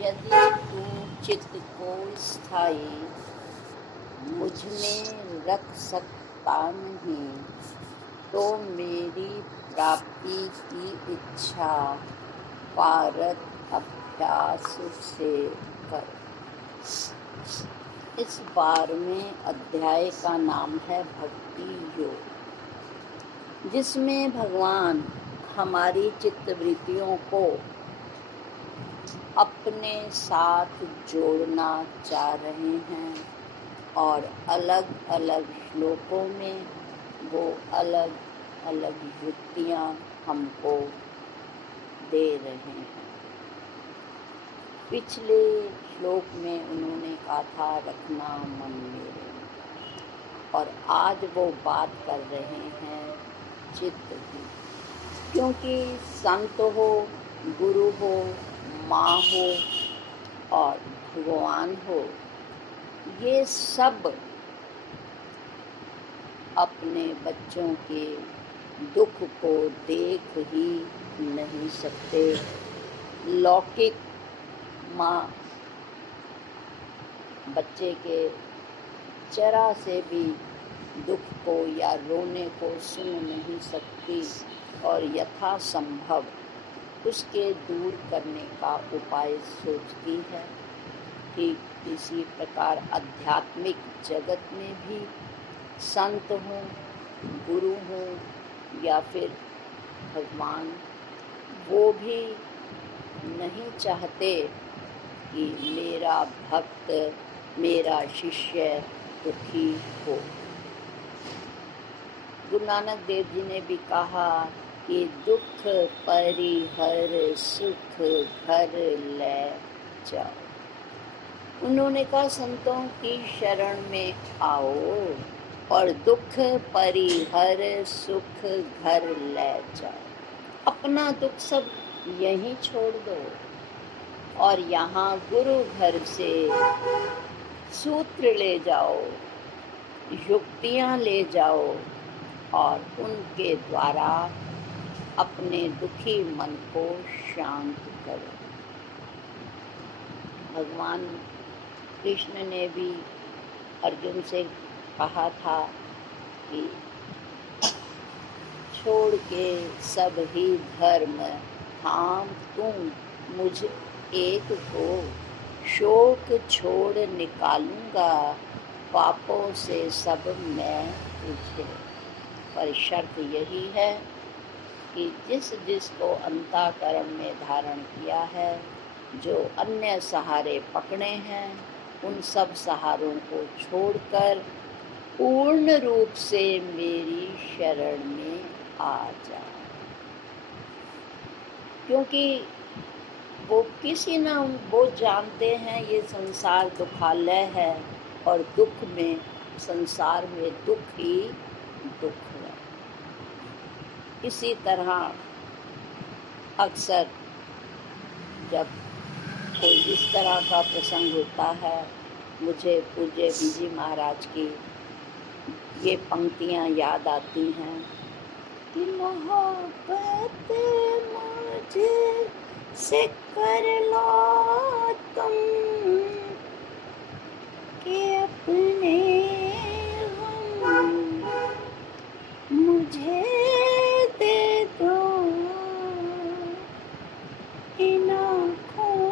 यदि तू चित्त को स्थायी मुझ में रख सकता नहीं, तो मेरी प्राप्ति की इच्छा पारक अभ्यास से कर। इस 12वें अध्याय का नाम है भक्ति योग, जिसमें भगवान हमारी चित्तवृत्तियों को अपने साथ जोड़ना चाह रहे हैं और अलग अलग श्लोकों में वो अलग अलग युक्तियाँ हमको दे रहे हैं। पिछले श्लोक में उन्होंने कहा था रखना मन मेरे, और आज वो बात कर रहे हैं चित्त की। क्योंकि संत हो, गुरु हो, माँ हो और भगवान हो, ये सब अपने बच्चों के दुख को देख ही नहीं सकते। लौकिक माँ बच्चे के जरा से भी दुख को या रोने को सुन नहीं सकती और यथासंभव उसके दूर करने का उपाय सोचती है। ठीक इसी प्रकार आध्यात्मिक जगत में भी संत हों, गुरु हों या फिर भगवान, वो भी नहीं चाहते कि मेरा भक्त, मेरा शिष्य दुखी हो। गुरु नानक देव जी ने भी कहा कि दुख परिहर सुख घर ले जाओ। उन्होंने कहा संतों की शरण में आओ और दुख परिहर सुख घर ले जाओ। अपना दुख सब यहीं छोड़ दो और यहाँ गुरु घर से सूत्र ले जाओ, युक्तियाँ ले जाओ और उनके द्वारा अपने दुखी मन को शांत करो। भगवान कृष्ण ने भी अर्जुन से कहा था कि छोड़ के सब ही धर्म थाम तुम मुझ एक को, शोक छोड़ निकालूंगा पापों से सब मैं तुझे। पर शर्त यही है कि जिस जिसको अंतःकरण में धारण किया है, जो अन्य सहारे पकड़े हैं, उन सब सहारों को छोड़कर पूर्ण रूप से मेरी शरण में आ जाए। क्योंकि वो किसी न वो जानते हैं ये संसार दुखालय है और दुख में, संसार में दुख ही दुख है। इसी तरह अक्सर जब कोई इस तरह का प्रसंग होता है, मुझे पूज्य बीजी महाराज की ये पंक्तियाँ याद आती हैं कि मोहब्बत मुझे से कर लो तुम के अपने हम मुझे दे दो इन आँखों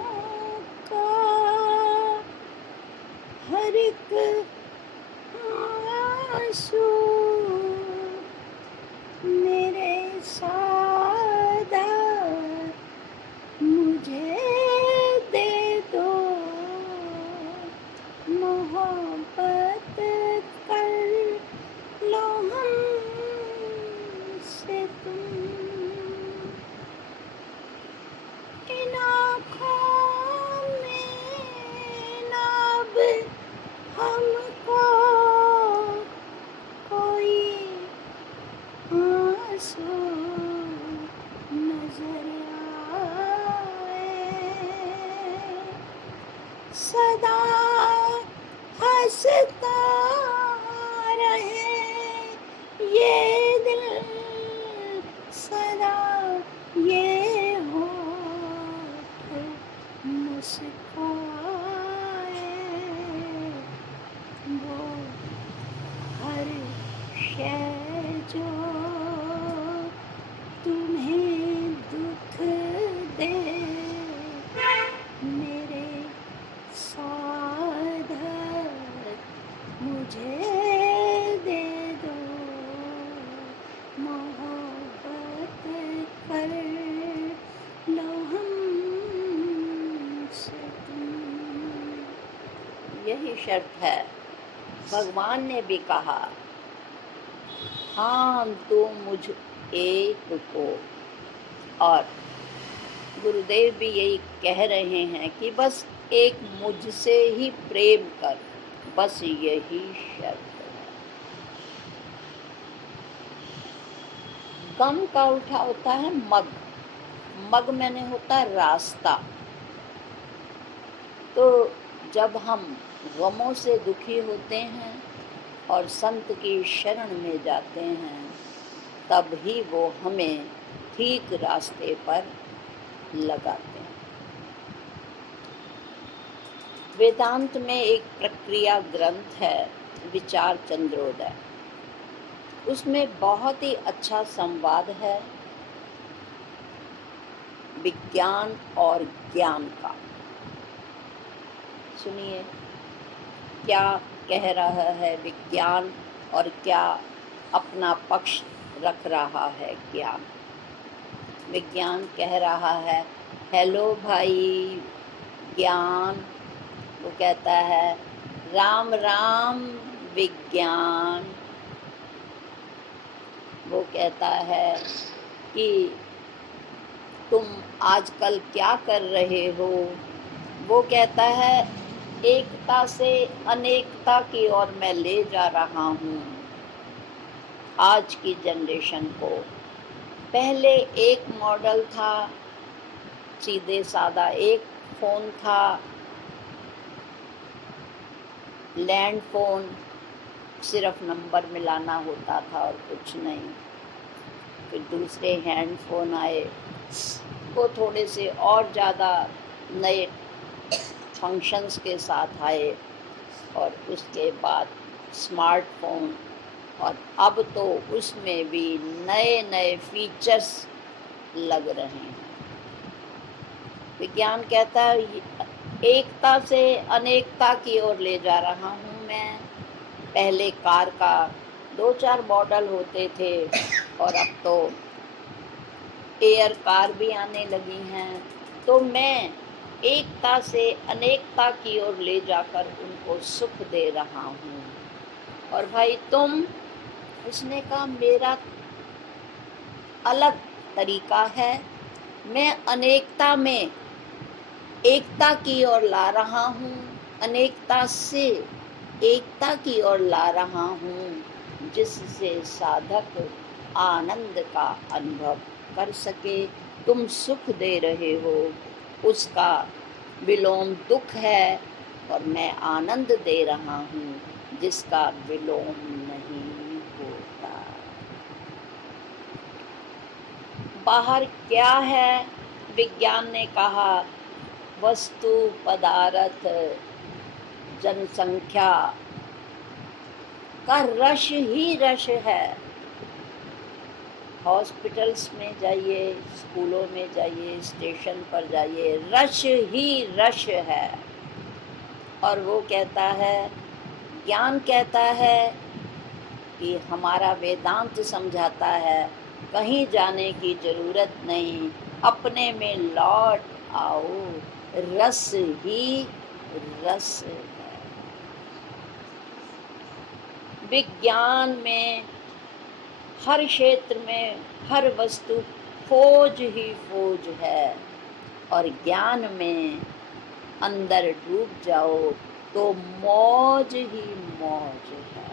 का हर एक आंसू, मेरे सादा मुझे दे दो, मोहब्बत कर लो हमसे तुम, इन आँखों में अब हमको कोई आंसू नजर आए, सदा हंसता रहे ये दिल, सदा ये होठ सिखाए वो हर शय जो तुम्हें दुख दे, मेरे साधक मुझे दे दो, मोहब्बत कर लो हमसे तुम। यही शर्त है। भगवान ने भी कहा, हाँ तो मुझ एक को, और गुरुदेव भी यही कह रहे हैं कि बस एक मुझसे ही प्रेम कर, बस यही शर्त है। गम का उठा होता है मग, मग मैंने होता है रास्ता। तो जब हम गमों से दुखी होते हैं और संत की शरण में जाते हैं, तब ही वो हमें ठीक रास्ते पर लगाते हैं। वेदांत में एक प्रक्रिया ग्रंथ है, विचार चंद्रोदय। उसमें बहुत ही अच्छा संवाद है विज्ञान और ज्ञान का। सुनिए क्या कह रहा है विज्ञान और क्या अपना पक्ष रख रहा है ज्ञान। विज्ञान कह रहा है, हेलो भाई ज्ञान। वो कहता है, राम राम विज्ञान। वो कहता है कि तुम आजकल क्या कर रहे हो। वो कहता है, एकता से अनेकता की ओर मैं ले जा रहा हूँ आज की जनरेशन को। पहले एक मॉडल था, सीधे सादा एक फ़ोन था, लैंड फ़ोन, सिर्फ नंबर मिलाना होता था और कुछ नहीं। फिर दूसरे हैंड फ़ोन आए, वो थोड़े से और ज़्यादा नए फंक्शंस के साथ आए, और उसके बाद स्मार्टफोन, और अब तो उसमें भी नए नए फीचर्स लग रहे हैं। विज्ञान कहता है, एकता से अनेकता की ओर ले जा रहा हूँ मैं। पहले कार का 2-4 मॉडल होते थे और अब तो एयर कार भी आने लगी हैं। तो मैं एकता से अनेकता की ओर ले जाकर उनको सुख दे रहा हूँ। और भाई तुम, उसने कहा मेरा अलग तरीका है, मैं अनेकता में एकता की ओर ला रहा हूँ, अनेकता से एकता की ओर ला रहा हूँ, जिससे साधक आनंद का अनुभव कर सके। तुम सुख दे रहे हो, उसका विलोम दुख है, और मैं आनंद दे रहा हूँ जिसका विलोम नहीं होता। बाहर क्या है? विज्ञान ने कहा, वस्तु पदार्थ जनसंख्या का रश ही रश है। हॉस्पिटल्स में जाइए, स्कूलों में जाइए, स्टेशन पर जाइए, रश ही रश है। और वो कहता है, ज्ञान कहता है कि हमारा वेदांत समझाता है, कहीं जाने की जरूरत नहीं, अपने में लौट आओ, रस ही रस है। विज्ञान में हर क्षेत्र में हर वस्तु खोज ही खोज है, और ज्ञान में अंदर डूब जाओ तो मौज ही मौज है।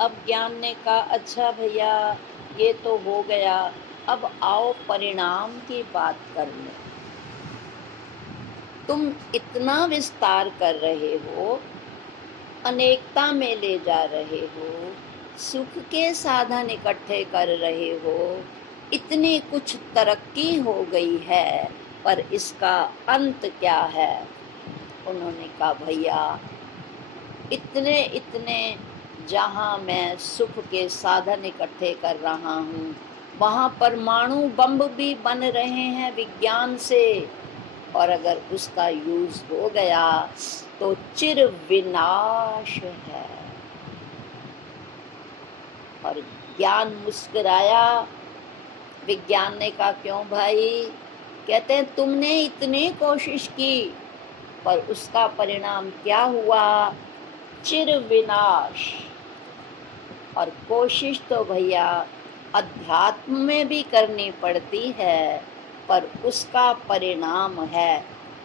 अब ज्ञान ने कहा, अच्छा भैया ये तो हो गया, अब आओ परिणाम की बात करने। तुम इतना विस्तार कर रहे हो, अनेकता में ले जा रहे हो, सुख के साधन इकट्ठे कर रहे हो, इतनी कुछ तरक्की हो गई है, पर इसका अंत क्या है? उन्होंने कहा, भैया इतने इतने जहाँ मैं सुख के साधन इकट्ठे कर रहा हूँ, वहाँ परमाणु बम भी बन रहे हैं विज्ञान से, और अगर उसका यूज हो गया तो चिर विनाश है। और ज्ञान मुस्कुराया। विज्ञान ने कहा, क्यों भाई? कहते हैं, तुमने इतनी कोशिश की, पर उसका परिणाम क्या हुआ? चिर विनाश। और कोशिश तो भैया अध्यात्म में भी करनी पड़ती है, पर उसका परिणाम है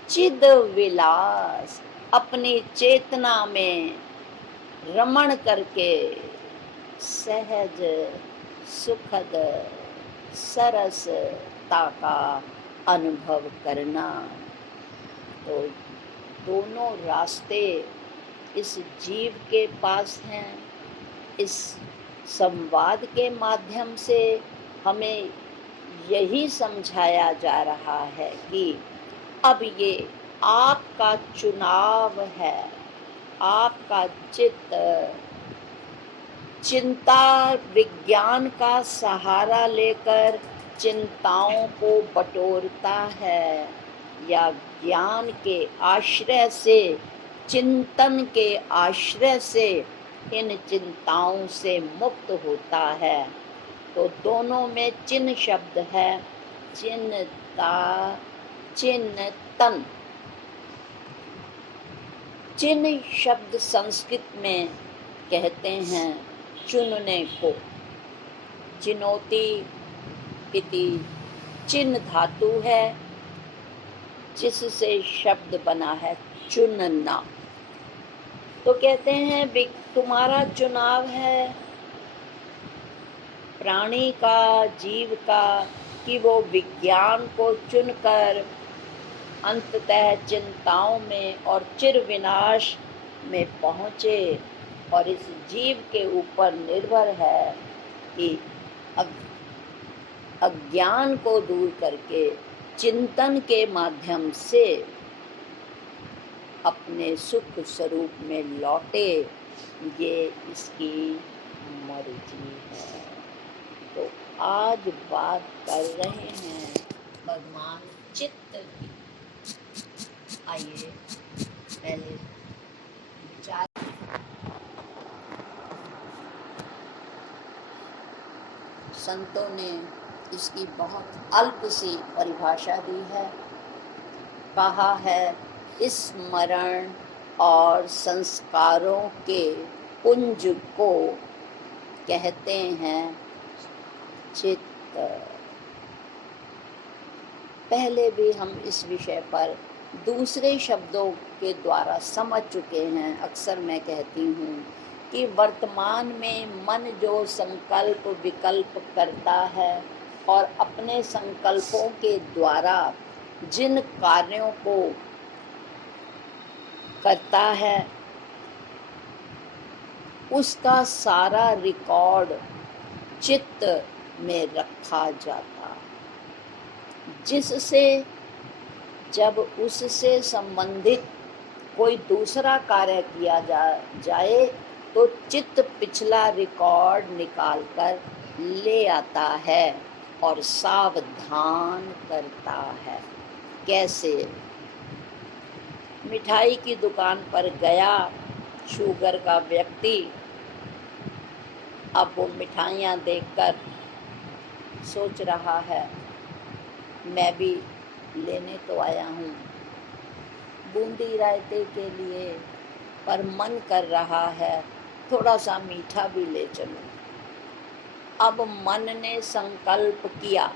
चिद विलास। अपनी चेतना में रमण करके सहज सुखद सरसता का अनुभव करना। तो दोनों रास्ते इस जीव के पास हैं। इस संवाद के माध्यम से हमें यही समझाया जा रहा है कि अब ये आपका चुनाव है। आपका चित्त चिंता विज्ञान का सहारा लेकर चिंताओं को बटोरता है, या ज्ञान के आश्रय से, चिंतन के आश्रय से इन चिंताओं से मुक्त होता है। तो दोनों में चिन्ह शब्द है, चिन्ता चिन्तन। चिन्ह शब्द संस्कृत में कहते हैं चुनने को। चिनोति इति चिन्ह धातु है, जिससे शब्द बना है चुनना। तो कहते हैं तुम्हारा चुनाव है प्राणी का, जीव का, कि वो विज्ञान को चुनकर अंततः चिंताओं में और चिर विनाश में पहुँचे। और इस जीव के ऊपर निर्भर है कि अज्ञान को दूर करके चिंतन के माध्यम से अपने सुख स्वरूप में लौटे। ये इसकी मर्जी है। तो आज बात कर रहे हैं भगवान चित्त की। आइए पहले विचार। संतों ने इसकी बहुत अल्प सी परिभाषा दी है। कहा है, स्मरण और संस्कारों के पुंज को कहते हैं चित्त। पहले भी हम इस विषय पर दूसरे शब्दों के द्वारा समझ चुके हैं। अक्सर मैं कहती हूँ कि वर्तमान में मन जो संकल्प विकल्प करता है और अपने संकल्पों के द्वारा जिन कार्यों को करता है, उसका सारा रिकॉर्ड चित्त में रखा जाता, जिससे जब उससे संबंधित कोई दूसरा कार्य किया जाए तो चित्त पिछला रिकॉर्ड निकालकर ले आता है और सावधान करता है। कैसे? मिठाई की दुकान पर गया शुगर का व्यक्ति। अब वो मिठाइयाँ देखकर सोच रहा है, मैं भी लेने तो आया हूँ बूंदी रायते के लिए, पर मन कर रहा है थोड़ा सा मीठा भी ले चलूं। अब मन ने संकल्प किया,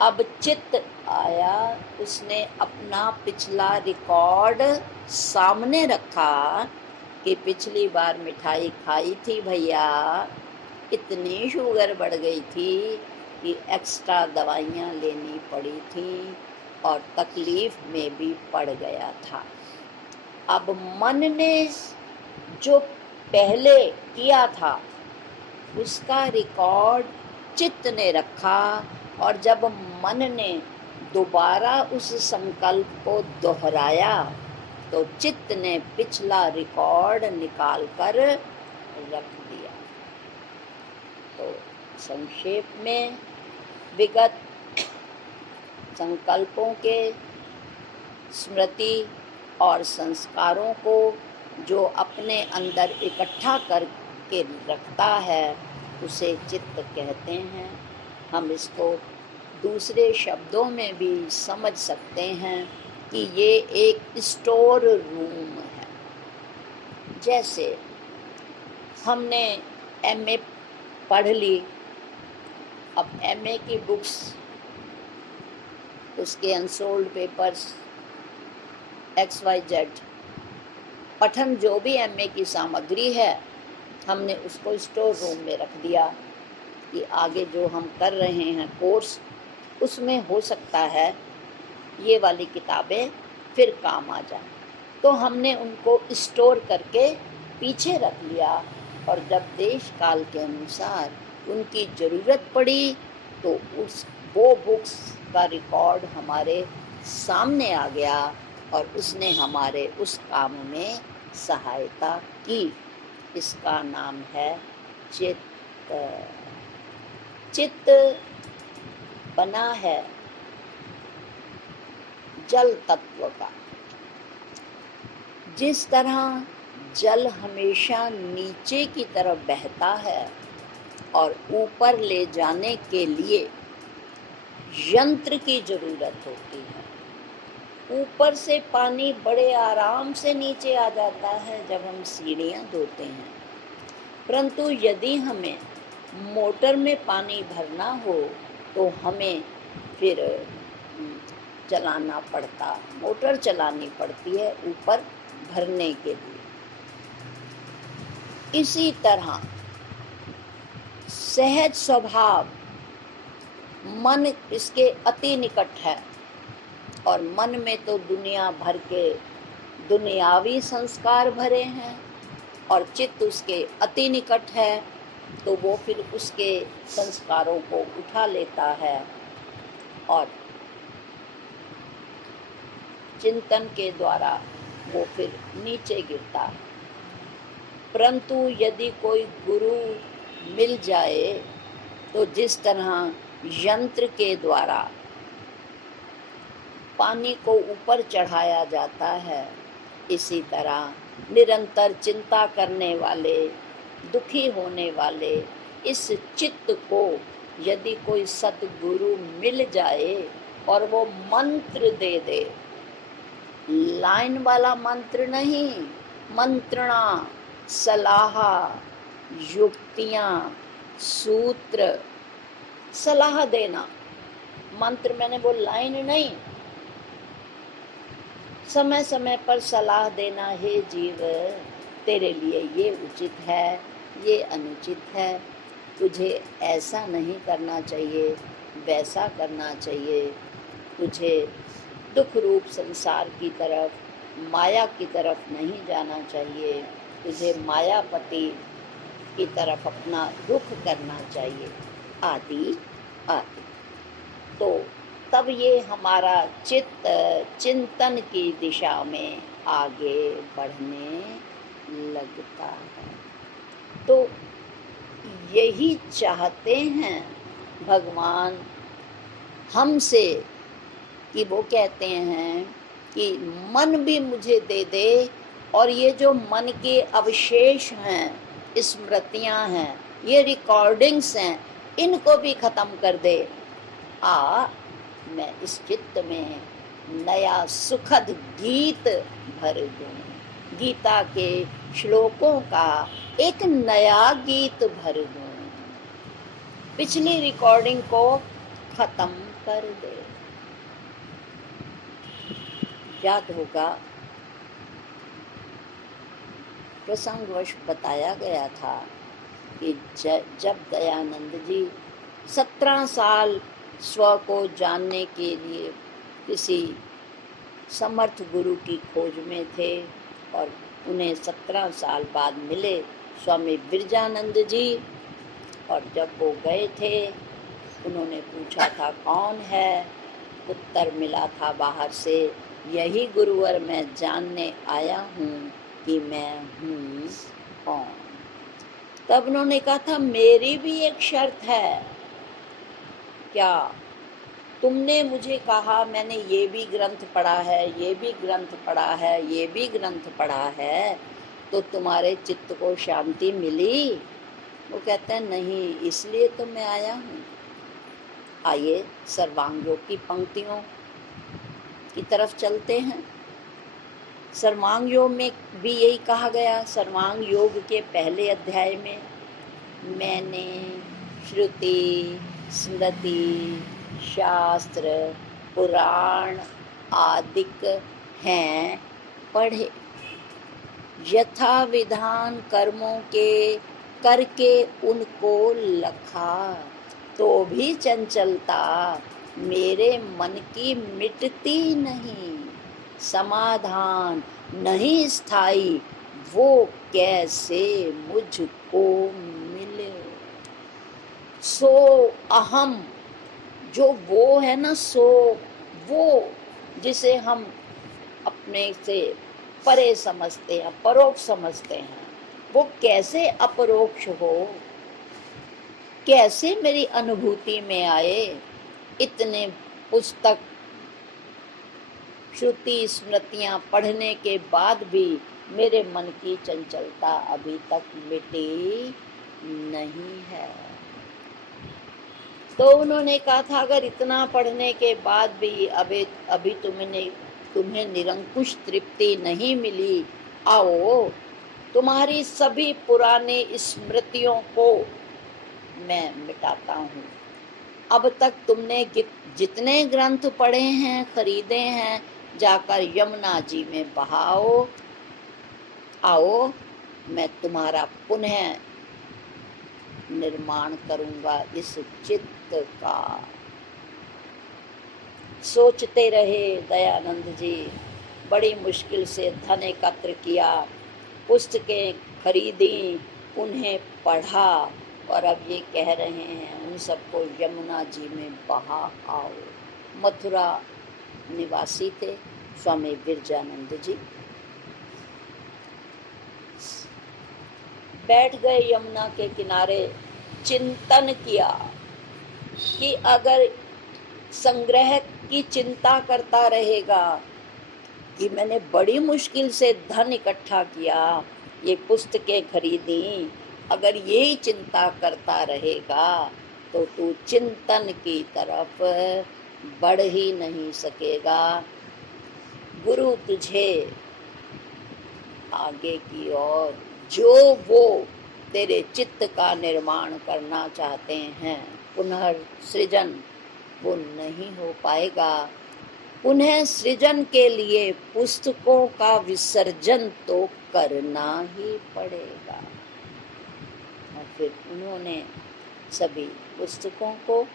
अब चित्त आया, उसने अपना पिछला रिकॉर्ड सामने रखा कि पिछली बार मिठाई खाई थी भैया, इतनी शुगर बढ़ गई थी कि एक्स्ट्रा दवाइयाँ लेनी पड़ी थी और तकलीफ में भी पड़ गया था। अब मन ने जो पहले किया था उसका रिकॉर्ड चित्त ने रखा, और जब मन ने दोबारा उस संकल्प को दोहराया तो चित्त ने पिछला रिकॉर्ड निकाल कर रख दिया। तो संक्षेप में विगत संकल्पों के स्मृति और संस्कारों को जो अपने अंदर इकट्ठा करके रखता है उसे चित्त कहते हैं। हम इसको दूसरे शब्दों में भी समझ सकते हैं कि ये एक स्टोर रूम है। जैसे हमने एमए पढ़ ली, अब एमए की बुक्स, उसके अनसोल्ड पेपर्स XYZ पठन, जो भी एमए की सामग्री है, हमने उसको स्टोर रूम में रख दिया कि आगे जो हम कर रहे हैं कोर्स, उसमें हो सकता है ये वाली किताबें फिर काम आ जाए। तो हमने उनको स्टोर करके पीछे रख लिया, और जब देश काल के अनुसार उनकी ज़रूरत पड़ी तो वो बुक्स का रिकॉर्ड हमारे सामने आ गया और उसने हमारे उस काम में सहायता की। इसका नाम है चित्त। चित्त बना है जल तत्व का। जिस तरह जल हमेशा नीचे की तरफ बहता है और ऊपर ले जाने के लिए यंत्र की जरूरत होती है, ऊपर से पानी बड़े आराम से नीचे आ जाता है जब हम सीढ़ियाँ धोते हैं। परंतु यदि हमें मोटर में पानी भरना हो तो हमें फिर चलाना पड़ता, मोटर चलानी पड़ती है ऊपर भरने के लिए। इसी तरह सहज स्वभाव मन इसके अति निकट है, और मन में तो दुनिया भर के दुनियावी संस्कार भरे हैं, और चित्त उसके अति निकट है तो वो फिर उसके संस्कारों को उठा लेता है और चिंतन के द्वारा वो फिर नीचे गिरता है। परंतु यदि कोई गुरु मिल जाए तो जिस तरह यंत्र के द्वारा पानी को ऊपर चढ़ाया जाता है, इसी तरह निरंतर चिंता करने वाले, दुखी होने वाले इस चित्त को यदि कोई सतगुरु मिल जाए और वो मंत्र दे दे, लाइन वाला मंत्र नहीं, मंत्रणा, सलाह, युक्तियाँ, सूत्र, सलाह देना। मंत्र मैंने वो लाइन नहीं, समय समय पर सलाह देना, हे जीव तेरे लिए ये उचित है, ये अनुचित है, तुझे ऐसा नहीं करना चाहिए, वैसा करना चाहिए, तुझे दुख रूप संसार की तरफ, माया की तरफ नहीं जाना चाहिए, तुझे मायापति की तरफ अपना रुख करना चाहिए, आदि आदि। तो तब ये हमारा चित्त चिंतन की दिशा में आगे बढ़ने लगता है। तो यही चाहते हैं भगवान हमसे कि वो कहते हैं कि मन भी मुझे दे दे, और ये जो मन के अवशेष हैं, स्मृतियाँ हैं, ये रिकॉर्डिंग्स हैं, इनको भी ख़त्म कर दे। मैं इस चित्त में नया सुखद गीत भर दूँ, गीता के श्लोकों का एक नया गीत भर दूँ, पिछली रिकॉर्डिंग को ख़त्म कर दे। याद होगा प्रसंगवश बताया गया था कि जब दयानंद जी 17 साल स्व को जानने के लिए किसी समर्थ गुरु की खोज में थे और उन्हें 17 साल बाद मिले स्वामी विरजानंद जी, और जब वो गए थे, उन्होंने पूछा था कौन है, उत्तर मिला था बाहर से, यही गुरुवर मैं जानने आया हूँ कि मैं हूँ कौन। तब उन्होंने कहा था मेरी भी एक शर्त है, क्या? तुमने मुझे कहा, मैंने ये भी ग्रंथ पढ़ा है, ये भी ग्रंथ पढ़ा है, ये भी ग्रंथ पढ़ा है, तो तुम्हारे चित्त को शांति मिली? वो कहते हैं नहीं, इसलिए तो मैं आया हूँ। आइए सर्वांग योग की पंक्तियों की तरफ चलते हैं। सर्वांग योग में भी यही कहा गया। सर्वांग योग के पहले अध्याय में मैंने श्रुति, स्मृति, शास्त्र, पुराण आदिक हैं पढ़े, यथा विधान कर्मों के करके उनको लखा, तो भी चंचलता मेरे मन की मिटती नहीं, समाधान नहीं स्थायी, वो कैसे मुझको मिले। सो अहम, जो वो है ना, सो वो जिसे हम अपने से परे समझते हैं, परोक्ष समझते हैं, वो कैसे अपरोक्ष हो, कैसे मेरी अनुभूति में आए। इतने पुस्तक श्रुति स्मृतियां पढ़ने के बाद भी मेरे मन की चंचलता अभी तक मिटी नहीं है। तो उन्होंने कहा था अगर इतना पढ़ने के बाद भी अभी तुम्हें निरंकुश तृप्ति नहीं मिली, आओ तुम्हारी सभी पुरानी स्मृतियों को मैं मिटाता हूँ। अब तक तुमने जितने ग्रंथ पढ़े हैं, खरीदे हैं, जाकर यमुना जी में बहाओ। आओ मैं तुम्हारा पुनः निर्माण करूंगा इस चित्त का। सोचते रहे दयानंद जी, बड़ी मुश्किल से धन एकत्र किया, पुस्तकें खरीदी, उन्हें पढ़ा, और अब ये कह रहे हैं उन सबको यमुना जी में बहा आओ। मथुरा निवासी थे स्वामी विरजानंद जी। बैठ गए यमुना के किनारे, चिंतन किया कि अगर संग्रह की चिंता करता रहेगा कि मैंने बड़ी मुश्किल से धन इकट्ठा किया, ये पुस्तकें खरीदी, अगर यही चिंता करता रहेगा तो तू चिंतन की तरफ बढ़ ही नहीं सकेगा। गुरु तुझे आगे की ओर जो वो तेरे चित्त का निर्माण करना चाहते हैं, पुनर्सृजन, वो नहीं हो पाएगा। पुनः सृजन के लिए पुस्तकों का विसर्जन तो करना ही पड़ेगा। और फिर उन्होंने सभी पुस्तकों को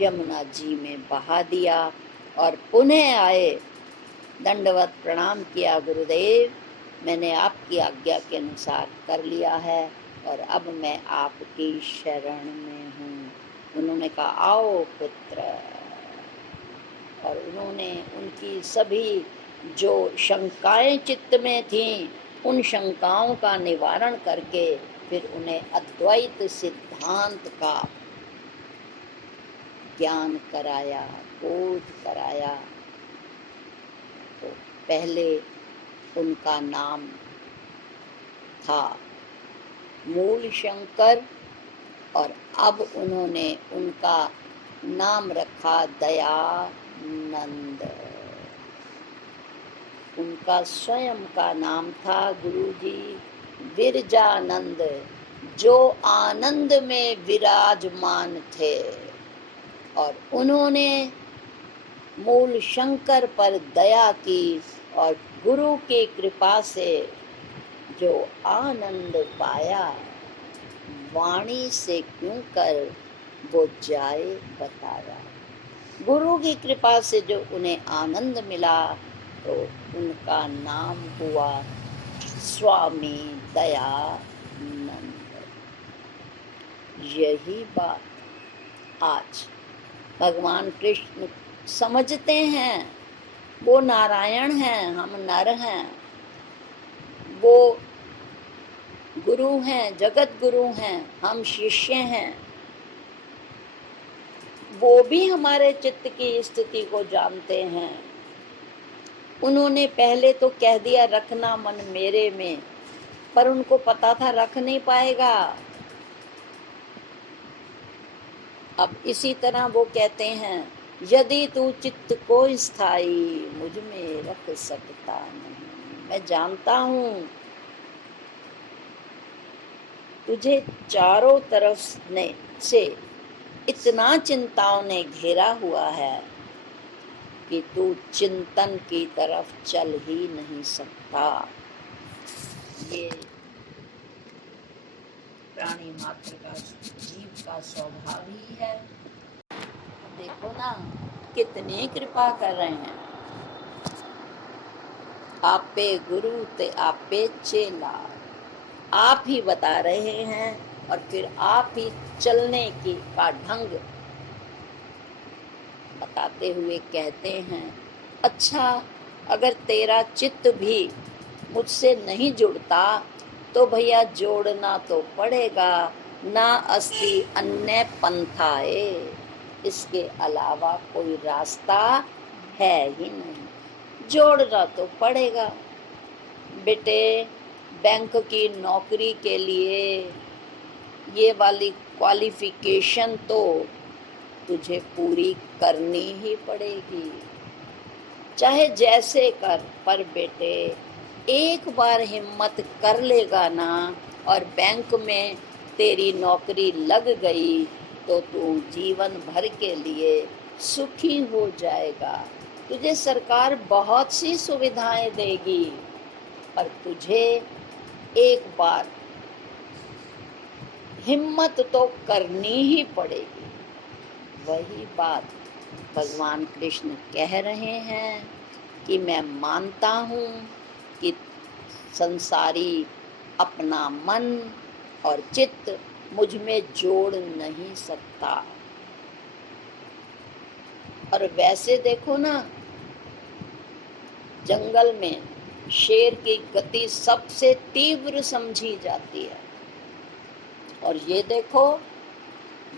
यमुना जी में बहा दिया और पुनः आए, दंडवत प्रणाम किया, गुरुदेव मैंने आपकी आज्ञा के अनुसार कर लिया है और अब मैं आपकी शरण में हूँ। उन्होंने कहा आओ पुत्र, और उन्होंने उनकी सभी जो शंकाएं चित्त में थीं, उन शंकाओं का निवारण करके फिर उन्हें अद्वैत सिद्धांत का ज्ञान कराया, बोध कराया। तो पहले उनका नाम था मूल शंकर और अब उन्होंने उनका नाम रखा दयानंद। उनका स्वयं का नाम था गुरुजी विरजानंद, जो आनंद में विराजमान थे। और उन्होंने मूल शंकर पर दया की और गुरु की कृपा से जो आनंद पाया, वाणी से क्यों कर वो जाए बताया। गुरु की कृपा से जो उन्हें आनंद मिला तो उनका नाम हुआ स्वामी दयानंद। यही बात आज भगवान कृष्ण समझते हैं। वो नारायण हैं, हम नर हैं। वो गुरु हैं, जगत गुरु हैं, हम शिष्य हैं। वो भी हमारे चित्त की स्थिति को जानते हैं। उन्होंने पहले तो कह दिया रखना मन मेरे में, पर उनको पता था रख नहीं पाएगा। अब इसी तरह वो कहते हैं, यदि तू चित्त को स्थाई मुझ में रख सकता नहीं। मैं जानता हूं तुझे चारों तरफ से इतना चिंताओं ने घेरा हुआ है कि तू चिंतन की तरफ चल ही नहीं सकता। ये प्राणी मात्र का, जीव का स्वभाव ही है। देखो ना कितनी कृपा कर रहे हैं। आप पे गुरु ते आप पे चेला, आप ही बता रहे हैं और फिर आप ही चलने की का ढंग बताते हुए कहते हैं, अच्छा अगर तेरा चित्त भी मुझसे नहीं जुड़ता तो भैया जोड़ना तो पड़ेगा। ना अस्ति अन्य पंथाए, इसके अलावा कोई रास्ता है ही नहीं। जोड़ना तो पड़ेगा। बेटे बैंक की नौकरी के लिए ये वाली क्वालिफिकेशन तो तुझे पूरी करनी ही पड़ेगी, चाहे जैसे कर। पर बेटे एक बार हिम्मत कर लेगा ना और बैंक में तेरी नौकरी लग गई तो तू जीवन भर के लिए सुखी हो जाएगा। तुझे सरकार बहुत सी सुविधाएं देगी, पर तुझे एक बार हिम्मत तो करनी ही पड़ेगी। वही बात भगवान कृष्ण कह रहे हैं कि मैं मानता हूँ कि संसारी अपना मन और चित्त मुझ में जोड़ नहीं सकता। और वैसे देखो ना, जंगल में शेर की गति सबसे तीव्र समझी जाती है, और ये देखो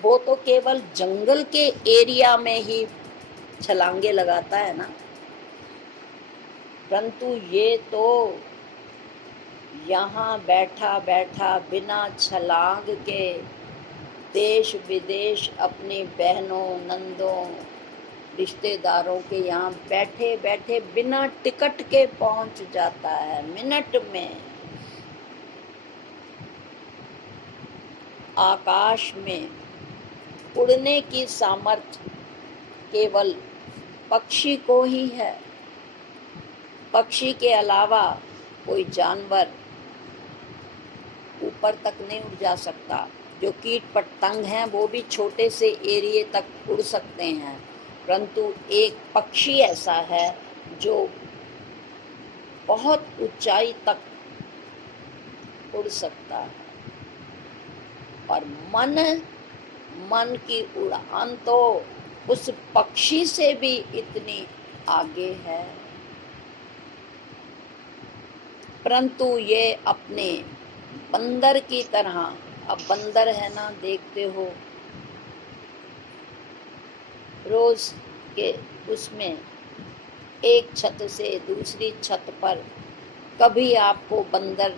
वो तो केवल जंगल के एरिया में ही छलांगे लगाता है ना, परंतु ये तो यहाँ बैठा बैठा बिना छलांग के देश विदेश अपनी बहनों नंदों रिश्तेदारों के यहाँ बैठे बैठे बिना टिकट के पहुंच जाता है मिनट में। आकाश में उड़ने की सामर्थ्य केवल पक्षी को ही है। पक्षी के अलावा कोई जानवर ऊपर तक नहीं उड़ जा सकता। जो कीट पतंग हैं वो भी छोटे से एरिए तक उड़ सकते हैं, परंतु एक पक्षी ऐसा है जो बहुत ऊंचाई तक उड़ सकता है। और मन की उड़ान तो उस पक्षी से भी इतनी आगे है, परंतु ये अपने बंदर की तरह, अब बंदर है ना, देखते हो रोज के उसमें एक छत से दूसरी छत पर, कभी आपको बंदर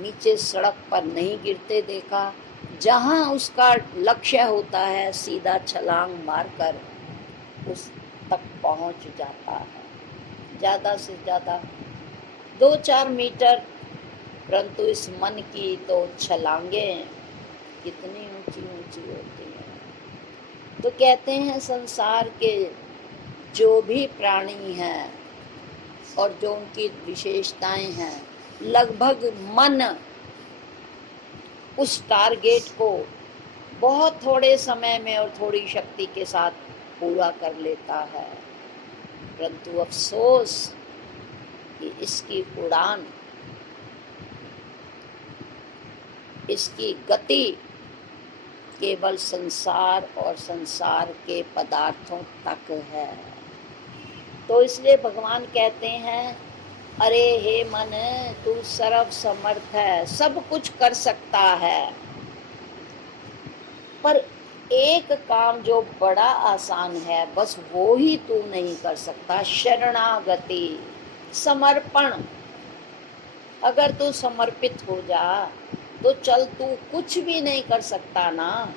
नीचे सड़क पर नहीं गिरते देखा। जहां उसका लक्ष्य होता है सीधा छलांग मारकर उस तक पहुंच जाता है, ज़्यादा से ज़्यादा 2-4 मीटर। परंतु इस मन की तो छलांगें कितनी ऊंची ऊंची होती हैं। तो कहते हैं संसार के जो भी प्राणी हैं और जो उनकी विशेषताएं हैं, लगभग मन उस टारगेट को बहुत थोड़े समय में और थोड़ी शक्ति के साथ पूरा कर लेता है, परंतु अफसोस कि इसकी उड़ान, इसकी गति केवल संसार और संसार के पदार्थों तक है। तो इसलिए भगवान कहते हैं, अरे हे मन, तू सर्व समर्थ है, सब कुछ कर सकता है, पर एक काम जो बड़ा आसान है बस वो ही तू नहीं कर सकता, शरणागति, समर्पण। अगर तू समर्पित हो जा तो चल, तू कुछ भी नहीं कर सकता ना,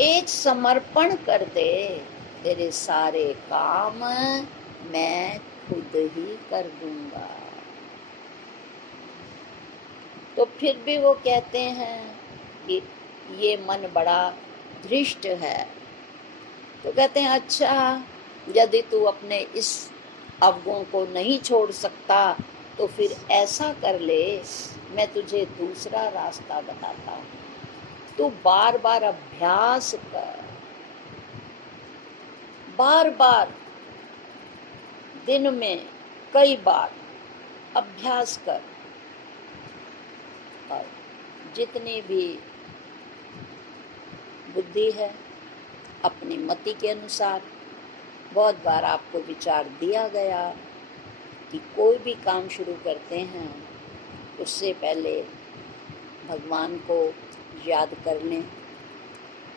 एक समर्पण कर दे, तेरे सारे काम मैं खुद ही कर दूंगा। तो फिर भी वो कहते हैं कि ये मन बड़ा धृष्ट है। तो कहते हैं, अच्छा, यदि तू अपने इस अवगुण को नहीं छोड़ सकता तो फिर ऐसा कर ले, मैं तुझे दूसरा रास्ता बताता हूँ। तू बार बार अभ्यास कर, बार बार दिन में कई बार अभ्यास कर, और जितनी भी बुद्धि है अपनी मति के अनुसार, बहुत बार आपको विचार दिया गया कि कोई भी काम शुरू करते हैं उससे पहले भगवान को याद कर लें,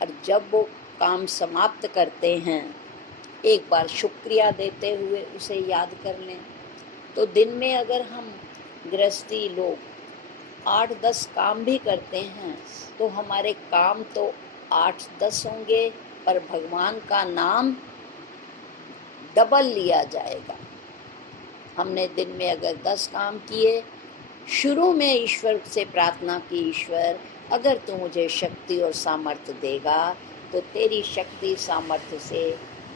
और जब वो काम समाप्त करते हैं एक बार शुक्रिया देते हुए उसे याद कर लें। तो दिन में अगर हम गृहस्थी लोग 8-10 काम भी करते हैं तो हमारे काम तो 8-10 होंगे, पर भगवान का नाम डबल लिया जाएगा। हमने दिन में अगर 10 काम किए, शुरू में ईश्वर से प्रार्थना की, ईश्वर अगर तू मुझे शक्ति और सामर्थ्य देगा तो तेरी शक्ति सामर्थ्य से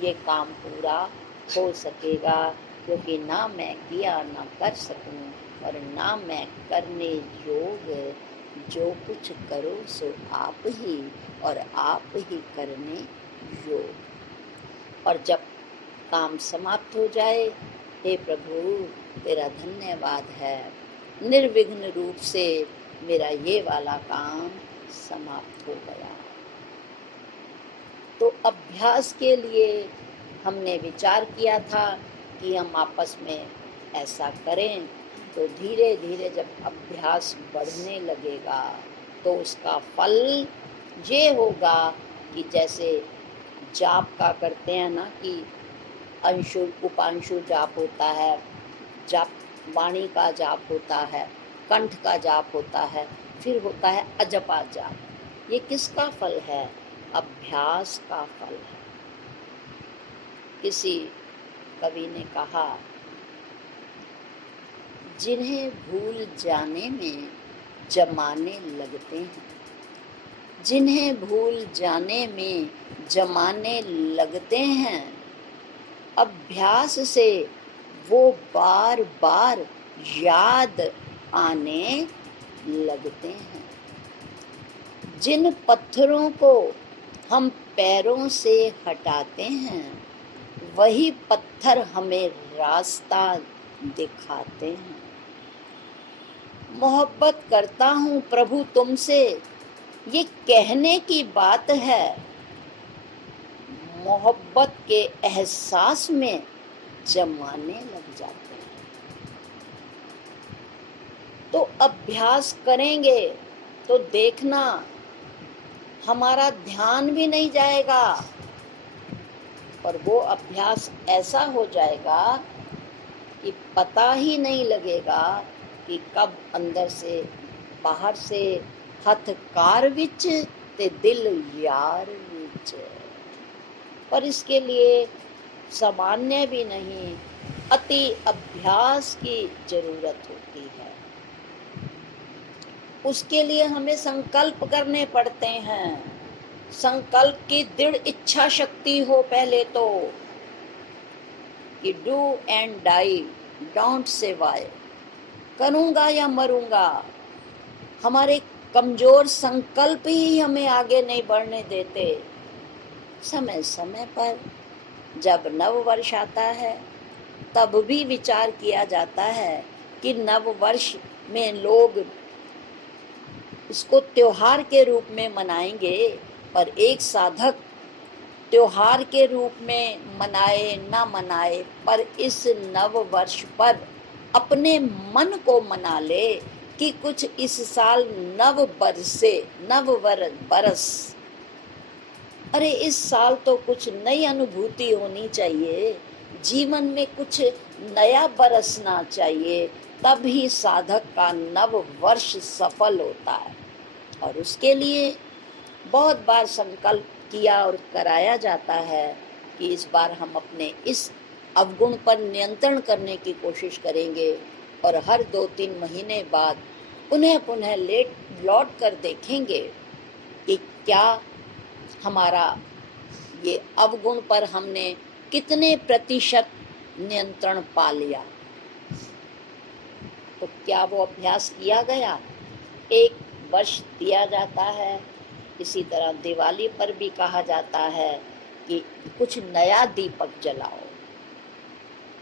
ये काम पूरा हो सकेगा, क्योंकि ना मैं किया ना कर सकूं और ना मैं करने योग, जो कुछ करो सो आप ही और आप ही करने योग। और जब काम समाप्त हो जाए, हे प्रभु तेरा धन्यवाद है, निर्विघ्न रूप से मेरा ये वाला काम समाप्त हो गया। तो अभ्यास के लिए हमने विचार किया था कि हम आपस में ऐसा करें, तो धीरे धीरे जब अभ्यास बढ़ने लगेगा तो उसका फल ये होगा कि जैसे जाप का करते हैं ना, कि अंशु उपांशु जाप होता है, जाप वाणी का जाप होता है, कंठ का जाप होता है, फिर होता है अजपा जाप। ये किसका फल है? अभ्यास का फल है। किसी कवि ने कहा, जिन्हें भूल जाने में जमाने लगते हैं, जिन्हें भूल जाने में जमाने लगते हैं, अभ्यास से वो बार बार याद आने लगते हैं। जिन पत्थरों को हम पैरों से हटाते हैं वही पत्थर हमें रास्ता दिखाते हैं। मोहब्बत करता हूँ प्रभु तुमसे, ये कहने की बात है, मोहब्बत के एहसास में जमाने लग जाते हैं। तो अभ्यास करेंगे तो देखना हमारा ध्यान भी नहीं जाएगा, और वो अभ्यास ऐसा हो जाएगा कि पता ही नहीं लगेगा कि कब अंदर से बाहर से हथ कार विच ते दिल यार विच। पर इसके लिए सामान्य भी नहीं, अति अभ्यास की जरूरत होती है। उसके लिए हमें संकल्प करने पड़ते हैं। संकल्प की दृढ़ इच्छा शक्ति हो पहले तो, कि do and die, don't say why, करूँगा या मरूंगा। हमारे कमजोर संकल्प ही हमें आगे नहीं बढ़ने देते। समय समय पर जब नव वर्ष आता है तब भी विचार किया जाता है कि नव वर्ष में लोग इसको त्योहार के रूप में मनाएंगे, पर एक साधक त्योहार के रूप में मनाए ना मनाए, पर इस नव वर्ष पर अपने मन को मना ले कि कुछ इस साल नव बरस, अरे इस साल तो कुछ नई अनुभूति होनी चाहिए, जीवन में कुछ नया बरसना चाहिए, तब ही साधक का नव वर्ष सफल होता है। और उसके लिए बहुत बार संकल्प किया और कराया जाता है कि इस बार हम अपने इस अवगुण पर नियंत्रण करने की कोशिश करेंगे और हर 2-3 महीने बाद पुनः पुनः लौट कर देखेंगे कि क्या हमारा ये अवगुण पर हमने कितने प्रतिशत नियंत्रण पा लिया। तो क्या वो अभ्यास किया गया? 1 वर्ष दिया जाता है। इसी तरह दिवाली पर भी कहा जाता है कि कुछ नया दीपक जलाओ।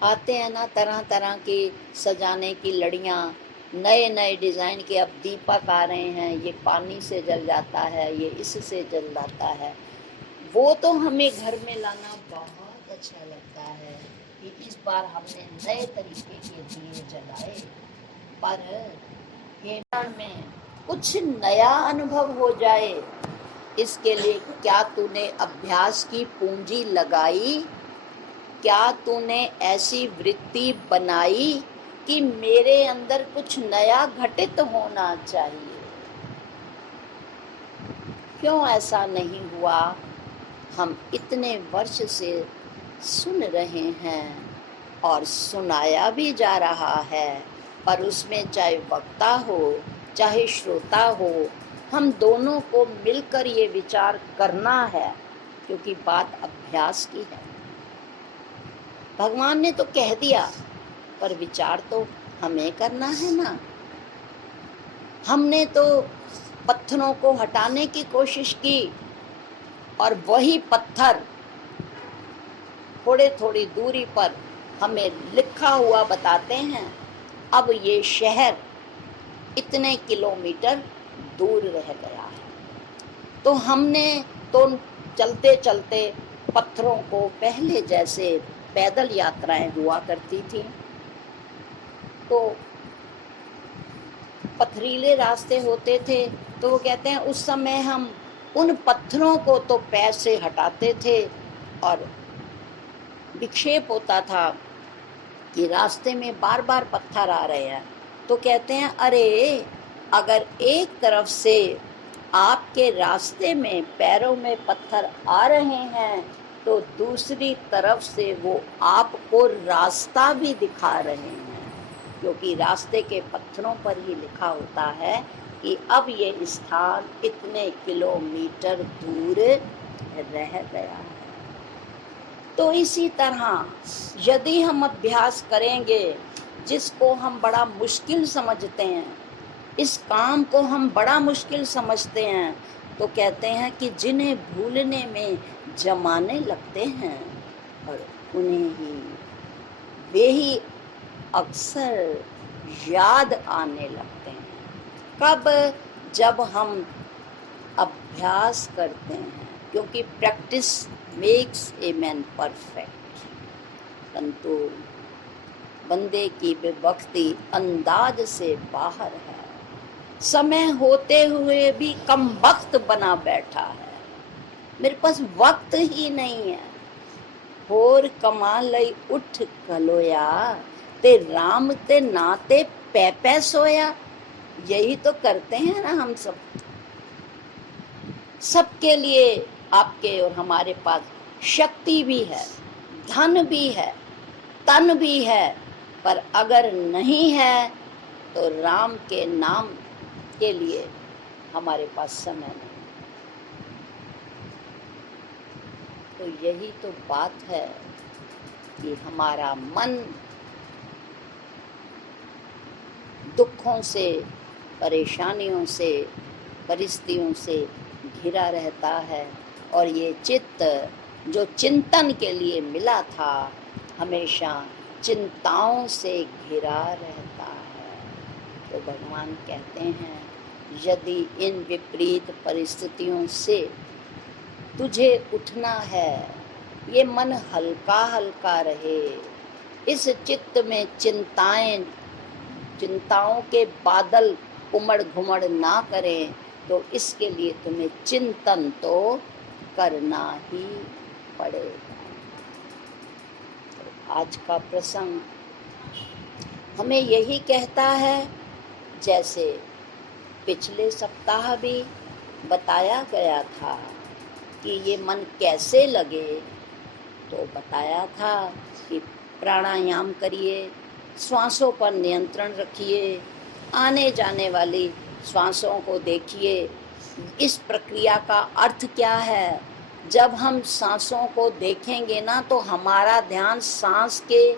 आते हैं ना तरह तरह के सजाने की लड़ियाँ, नए नए डिज़ाइन के अब दीपक आ रहे हैं, ये पानी से जल जाता है, ये इससे जल जाता है। वो तो हमें घर में लाना बहुत अच्छा लगता है कि इस बार हमने नए तरीके के दिए जलाए, पर जीवन में कुछ नया अनुभव हो जाए, इसके लिए क्या तूने अभ्यास की पूंजी लगाई? क्या तूने ऐसी वृत्ति बनाई कि मेरे अंदर कुछ नया घटित होना चाहिए? क्यों ऐसा नहीं हुआ? हम इतने वर्ष से सुन रहे हैं और सुनाया भी जा रहा है, पर उसमें चाहे वक्ता हो चाहे श्रोता हो, हम दोनों को मिलकर ये विचार करना है, क्योंकि बात अभ्यास की है। भगवान ने तो कह दिया, पर विचार तो हमें करना है ना। हमने तो पत्थरों को हटाने की कोशिश की और वही पत्थर थोड़े थोड़ी दूरी पर हमें लिखा हुआ बताते हैं, अब ये शहर इतने किलोमीटर दूर रह गया है। तो हमने तो चलते चलते पत्थरों को, पहले जैसे पैदल यात्राएं हुआ करती थी, तो पथरीले रास्ते होते थे, तो वो कहते हैं उस समय हम उन पत्थरों को तो पैर से हटाते थे और विक्षेप होता था कि रास्ते में बार बार पत्थर आ रहे हैं। तो कहते हैं अरे अगर एक तरफ से आपके रास्ते में पैरों में पत्थर आ रहे हैं, तो दूसरी तरफ से वो आपको रास्ता भी दिखा रहे हैं, क्योंकि रास्ते के पत्थरों पर ही लिखा होता है कि अब ये स्थान इतने किलोमीटर दूर रह गया है। तो इसी तरह यदि हम अभ्यास करेंगे, जिसको हम बड़ा मुश्किल समझते हैं, इस काम को हम बड़ा मुश्किल समझते हैं, तो कहते हैं कि जिन्हें भूलने में जमाने लगते हैं और वे ही अक्सर याद आने लगते हैं। कब? जब हम अभ्यास करते हैं, क्योंकि practice makes a man perfect. परंतु बंदे की बेवक्ती अंदाज से बाहर है, समय होते हुए भी कम वक्त बना बैठा है, मेरे पास वक्त ही नहीं है। होर कमा लई उठ खलोया, ते राम ते नाते पै सोया। यही तो करते हैं ना हम सब। सबके लिए आपके और हमारे पास शक्ति भी है, धन भी है, तन भी है, पर अगर नहीं है तो राम के नाम के लिए हमारे पास समय नहीं। तो यही तो बात है कि हमारा मन दुखों से, परेशानियों से, परिस्थितियों से घिरा रहता है, और ये चित्त जो चिंतन के लिए मिला था, हमेशा चिंताओं से घिरा रहता है। तो भगवान कहते हैं यदि इन विपरीत परिस्थितियों से तुझे उठना है, ये मन हल्का हल्का रहे, इस चित्त में चिंताओं के बादल उमड़ घुमड़ ना करें, तो इसके लिए तुम्हें चिंतन तो करना ही पड़ेगा। तो आज का प्रसंग हमें यही कहता है, जैसे पिछले सप्ताह भी बताया गया था कि ये मन कैसे लगे, तो बताया था कि प्राणायाम करिए, श्वासों पर नियंत्रण रखिए, आने जाने वाली श्वासों को देखिए। इस प्रक्रिया का अर्थ क्या है? जब हम सांसों को देखेंगे ना, तो हमारा ध्यान सांस के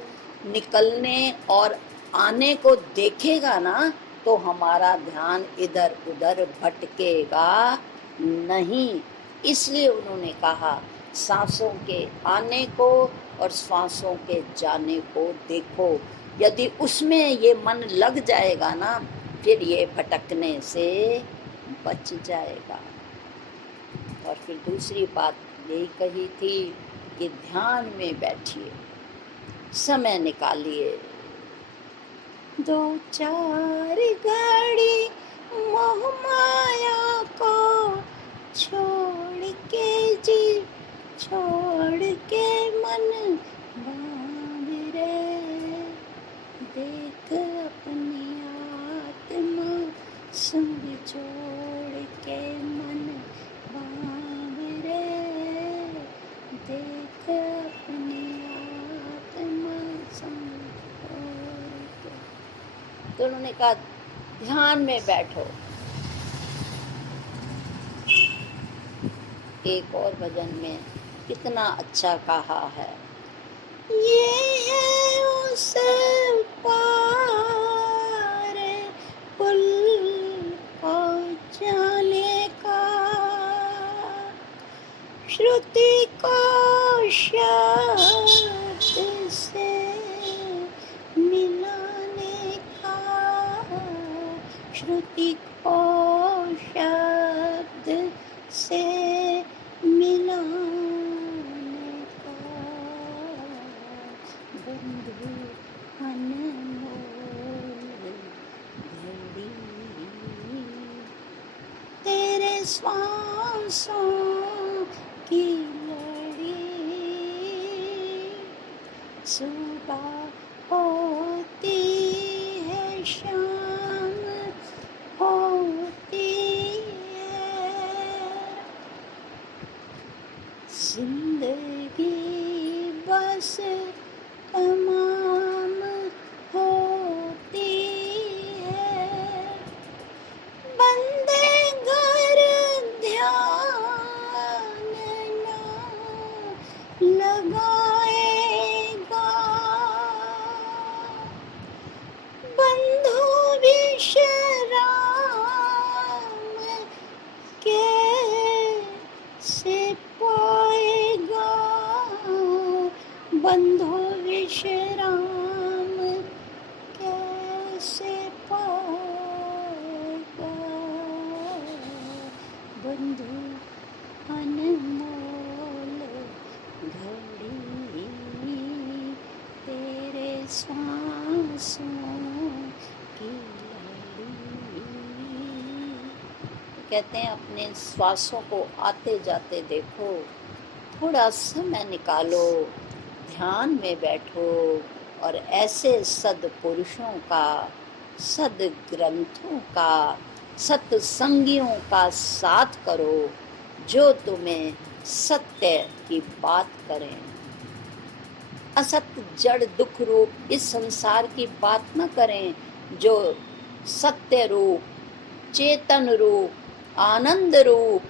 निकलने और आने को देखेगा ना, तो हमारा ध्यान इधर उधर भटकेगा नहीं। इसलिए उन्होंने कहा सांसों के आने को और श्वासों के जाने को देखो। यदि उसमें ये मन लग जाएगा ना, फिर ये भटकने से बच जाएगा। और फिर दूसरी बात यही कही थी कि ध्यान में बैठिए, समय निकालिए, 2-4 घड़ी मोह माया को छोड़ के मन बाबरे, देख अपनी आत्मा संग छोड़ के मन बाबरे, देख अपनी आत्मा संग छोड़ के। तो उन्होंने कहा ध्यान में बैठो। एक और भजन में कितना अच्छा कहा है, ये है उस पार पुल को जाने का, श्रुति को शब्द से मिलाने का, श्रुति को शब्द से मिलाने का, बंधु अनमोल घड़ी, तेरे श्वासों की लड़ी, सुबह होती है शाम होती है, जिंदगी बस तमाम होती है, बंदे घर ध्यान ना लगाएगा, बंधु विश्राम कैसे पाएगा, बंधु विश्राम कैसे पाएगा, बंधु अनमोल घड़ी, तेरे श्वासों की लड़ी। कहते हैं अपने श्वासों को आते जाते देखो, थोड़ा समय निकालो, ध्यान में बैठो और ऐसे सद्पुरुषों का, सद्ग्रंथों का, सत्संगियों का साथ करो, जो तुम्हें सत्य की बात करें। असत जड़ दुख रूप इस संसार की बात न करें, जो सत्य रूप, चेतन रूप, आनंद रूप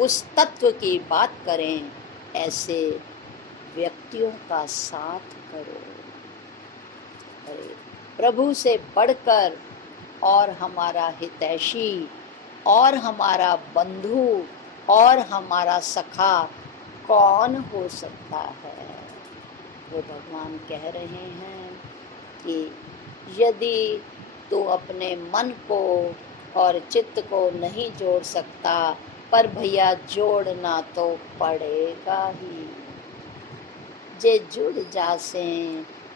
उस तत्व की बात करें। ऐसे व्यक्तियों का साथ करो। अरे प्रभु से बढ़कर और हमारा हितैषी और हमारा बंधु और हमारा सखा कौन हो सकता है? वो भगवान कह रहे हैं कि यदि तू अपने मन को और चित्त को नहीं जोड़ सकता, पर भैया जोड़ना तो पड़ेगा ही। जे जुड़ जासे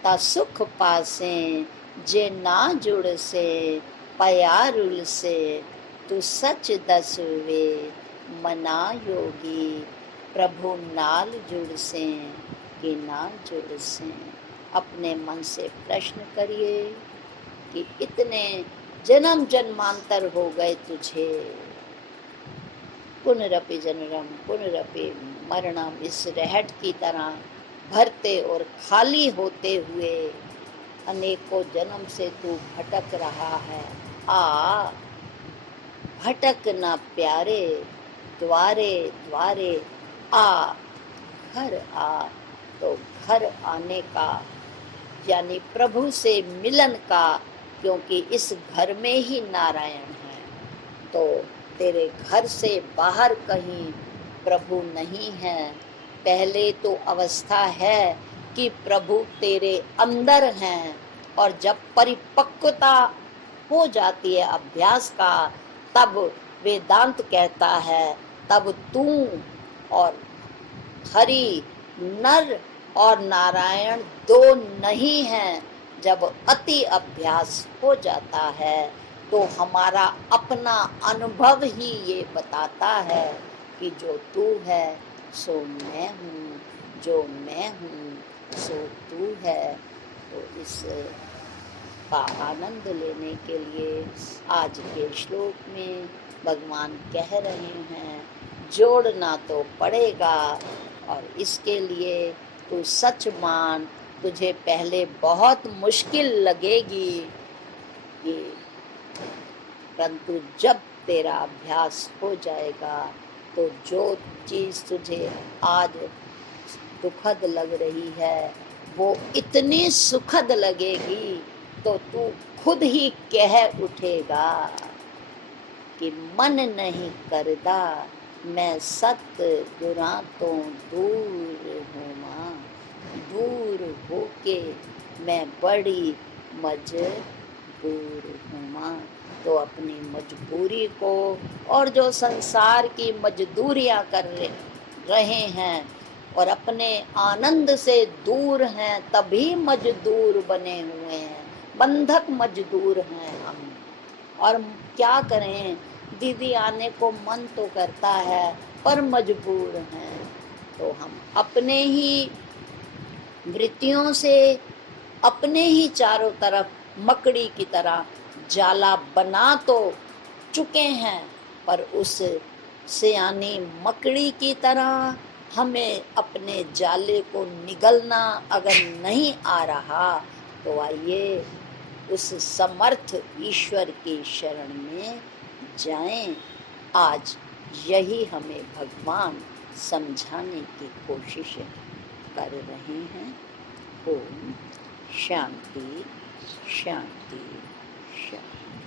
ता सुख पासे, जे ना जुड़ से पयारुल से, तू सच दस वे मना योगी, प्रभु नाल जुड़ से कि ना जुड़ से। अपने मन से प्रश्न करिए कि इतने जन्म जन्मांतर हो गए तुझे, पुनरपि जननम पुनरपि मरणम, इस रहट की तरह भरते और खाली होते हुए अनेकों जन्म से तू भटक रहा है। आ भटक ना प्यारे, द्वारे द्वारे आ, घर आ। तो घर आने का यानी प्रभु से मिलन का, क्योंकि इस घर में ही नारायण है। तो तेरे घर से बाहर कहीं प्रभु नहीं है। पहले तो अवस्था है कि प्रभु तेरे अंदर हैं, और जब परिपक्वता हो जाती है अभ्यास का, तब वेदांत कहता है तब तू और हरि, नर और नारायण दो नहीं हैं। जब अति अभ्यास हो जाता है तो हमारा अपना अनुभव ही ये बताता है कि जो तू है सो मैं हूँ, जो मैं हूँ सो तू है। तो इस का आनंद लेने के लिए आज के श्लोक में भगवान कह रहे हैं जोड़ना तो पड़ेगा, और इसके लिए तू सच मान। तुझे पहले बहुत मुश्किल लगेगी कि, परंतु जब तेरा अभ्यास हो जाएगा तो जो चीज़ तुझे आज दुखद लग रही है वो इतनी सुखद लगेगी तो तू खुद ही कह उठेगा कि मन नहीं करदा, मैं सत गुरा तो दूर हूँ माँ, दूर होके मैं बड़ी मजबूर हूँ माँ। तो अपनी मजबूरी को और जो संसार की मजदूरियाँ कर रहे हैं और अपने आनंद से दूर हैं, तभी मजदूर बने हुए हैं, बंधक मजदूर हैं हम। और क्या करें, दीदी आने को मन तो करता है पर मजबूर हैं। तो हम अपने ही वृत्तियों से अपने ही चारों तरफ मकड़ी की तरह जाला बना तो चुके हैं, पर उस सियानी मकड़ी की तरह हमें अपने जाले को निगलना अगर नहीं आ रहा तो आइए उस समर्थ ईश्वर की शरण में जाएं। आज यही हमें भगवान समझाने की कोशिश कर रहे हैं। ओम शांति शांति शांति।